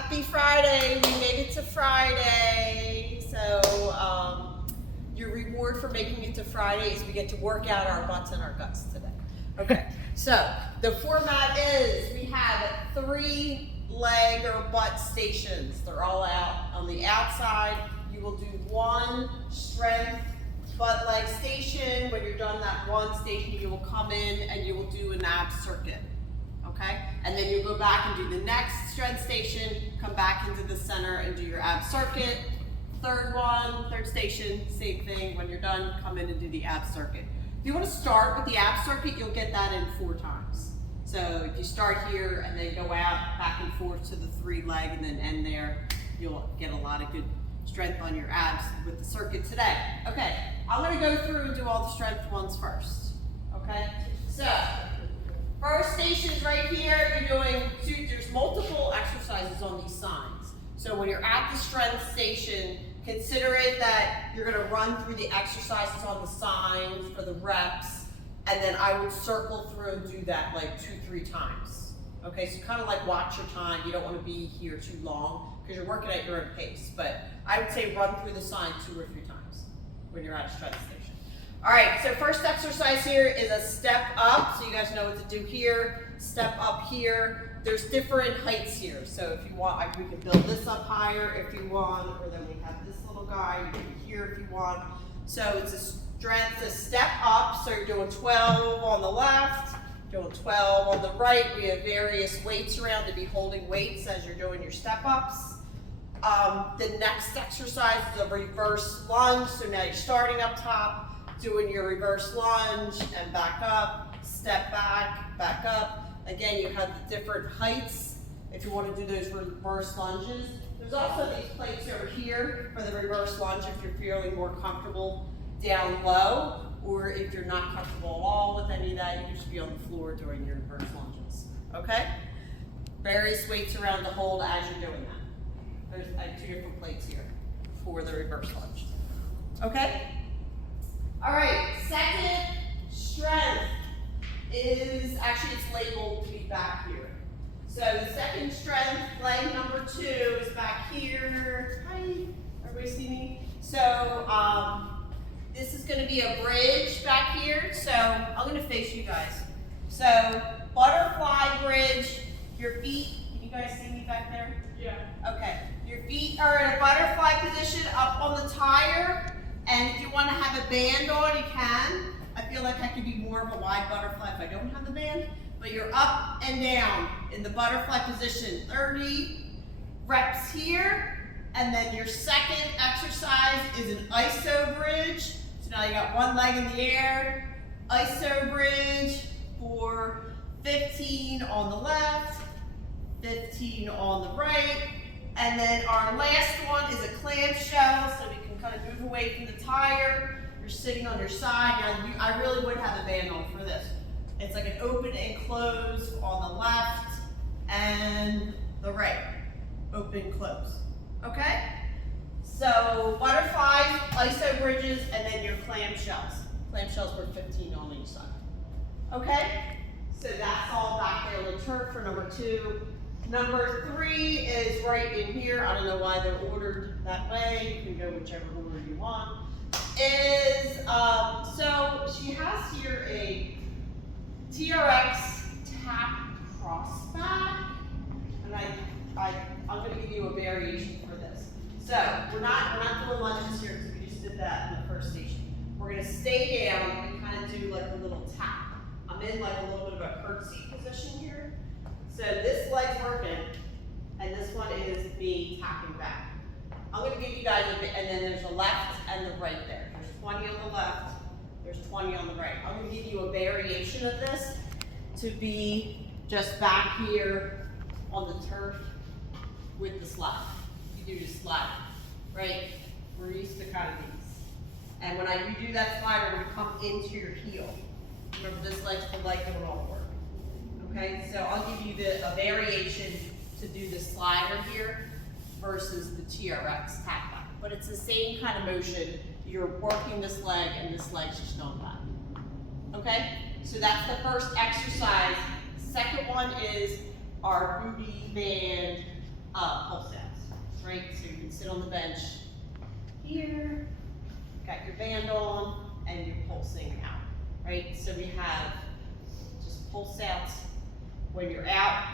Happy Friday. We made it to Friday. So your reward for making it to Friday is we get to work out our butts and our guts today. Okay, so the format is we have 3 leg or butt stations. They're all out on the outside. You will do 1 strength butt leg station. When you're done that 1 station, you will come in and you will do an ab circuit. Okay, and then you go back and do the next strength station, come back into the center and do your ab circuit. Third station, same thing. When you're done, come in and do the ab circuit. If you want to start with the ab circuit, you'll get that in 4 times. So if you start here and then go out back and forth to the 3 leg and then end there, you'll get a lot of good strength on your abs with the circuit today. Okay, I'm going to go through and do all the strength ones first. Okay, so first station is right here. You're doing there's multiple exercises on these signs. So when you're at the strength station, consider it that you're going to run through the exercises on the signs for the reps, and then I would circle through and do that like 2-3 times. Okay, so kind of like watch your time. You don't want to be here too long because you're working at your own pace. But I would say run through the sign 2 or 3 times when you're at a strength station. All right, so first exercise here is a step up. So you guys know what to do here. Step up here. There's different heights here. So if you want, we can build this up higher if you want, or then we have this little guy. You can do here if you want. So it's a strength, a step up. So you're doing 12 on the left, doing 12 on the right. We have various weights around to be holding weights as you're doing your step ups. The next exercise is a reverse lunge. So now you're starting up top, doing your reverse lunge and back up, step back, back up. Again, you have the different heights if you want to do those reverse lunges. There's also these plates over here for the reverse lunge if you're feeling more comfortable down low, or if you're not comfortable at all with any of that, you can just be on the floor doing your reverse lunges. Okay? Various weights around to hold as you're doing that. I have 2 different plates here for the reverse lunge. Okay? All right, second strength is, actually it's labeled to be back here. So the second strength, leg number 2 is back here. Hi, everybody see me? So this is gonna be a bridge back here. So I'm gonna face you guys. So butterfly bridge, your feet, can you guys see me back there? Yeah. Okay, your feet are in a butterfly position up on the tire. And if you want to have a band on, you can. I feel like I could be more of a wide butterfly if I don't have the band. But you're up and down in the butterfly position. 30 reps here. And then your second exercise is an iso bridge. So now you got 1 leg in the air. Iso bridge for 15 on the left, 15 on the right. And then our last one is a clamshell, so we can kind of move away from the tire. You're sitting on your side. Now, I really would have a band on for this. It's like an open and close on the left and the right. Open, close. Okay? So butterflies, iso bridges, and then your clamshells. Clamshells were 15 on each side. Okay? So that's all back there on the turf for number 2. Number 3 is right in here. I don't know why they're ordered that way. You can go whichever order you want. So she has here a TRX tap cross back, and I'm going to give you a variation for this. So we're not doing lunges here because we just did that in the first station. We're going to stay down and kind of do like a little tap. I'm in like a little bit of a curtsy position here. So this leg's working, and this one is me tapping back. I'm going to give you guys and then there's a left and the right there. There's 20 on the left, there's 20 on the right. I'm going to give you a variation of this to be just back here on the turf with the slide. You do the slide, right? We're used to kind of these. And when you do that slide, we're going to come into your heel. Remember, this leg's the leg that will work. Okay, so I'll give you a variation to do the slider here versus the TRX tap back. But it's the same kind of motion. You're working this leg and this leg's just going back. Okay, so that's the first exercise. Second one is our booty band pulse outs, right? So you can sit on the bench here, got your band on, and you're pulsing out, right? So we have just pulse outs when you're out.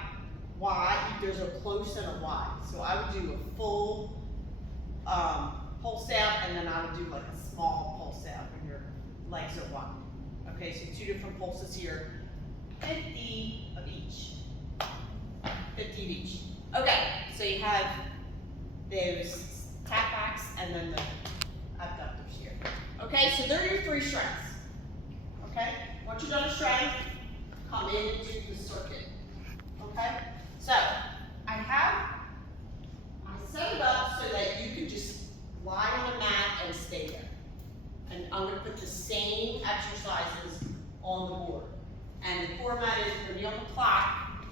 Wide, there's a close and a wide. So I would do a full pulse out, and then I would do like a small pulse out when your legs are wide. Okay, so 2 different pulses here, 50 of each. 50 of each. Okay, so you have those tap backs and then the abductors here. Okay, so there are your 3 strengths. Okay, once you've done a strength, come in and do the circuit. Okay, so I set it up so that you can just lie on a mat and stay there. And I'm going to put the same exercises on the board. And the format is going to be on the clock,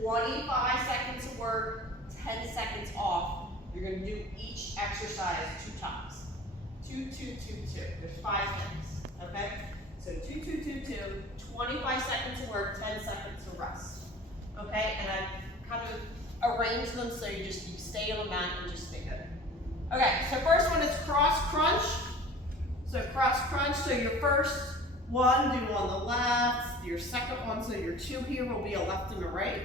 25 seconds of work, 10 seconds off. You're going to do each exercise 2 times. 2, 2, 2, 2. There's 5 things, okay? So 2, 2, 2, 2, 25 seconds of work, 10 seconds of rest. Okay, and I kind of arrange them so you stay on the mat and just stay there. Okay, so first one is cross crunch. So cross crunch, so your first one do on the left, your second one, so your 2 here will be a left and a right.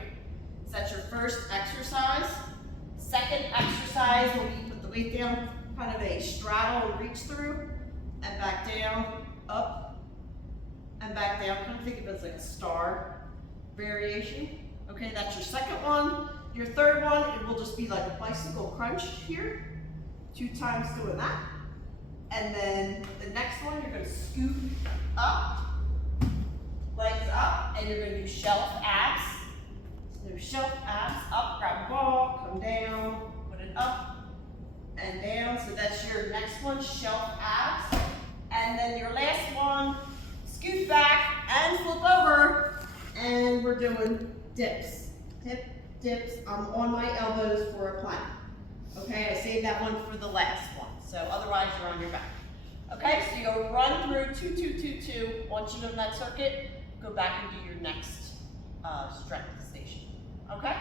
So that's your first exercise. Second exercise will be put the weight down, kind of a straddle and reach through, and back down, up, and back down. Kind of think of it as like a star variation. Okay, that's your second one. Your third one, it will just be like a bicycle crunch here. 2 times doing that. And then the next one, you're going to scoop up, legs up, and you're going to do shelf abs. So shelf abs, up, grab the ball, come down, put it up and down. So that's your next one, shelf abs. And then your last one, scoot back and flip over. And we're doing dips. Tip, dips. I'm on my elbows for a plank. Okay, I saved that one for the last one. So otherwise you're on your back. Okay, so you'll run through 2, 2, 2, 2. Once you've done that circuit, go back and do your next strength station. Okay?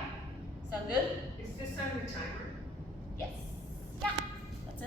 Sound good? Is this on the timer? Yes. Yeah.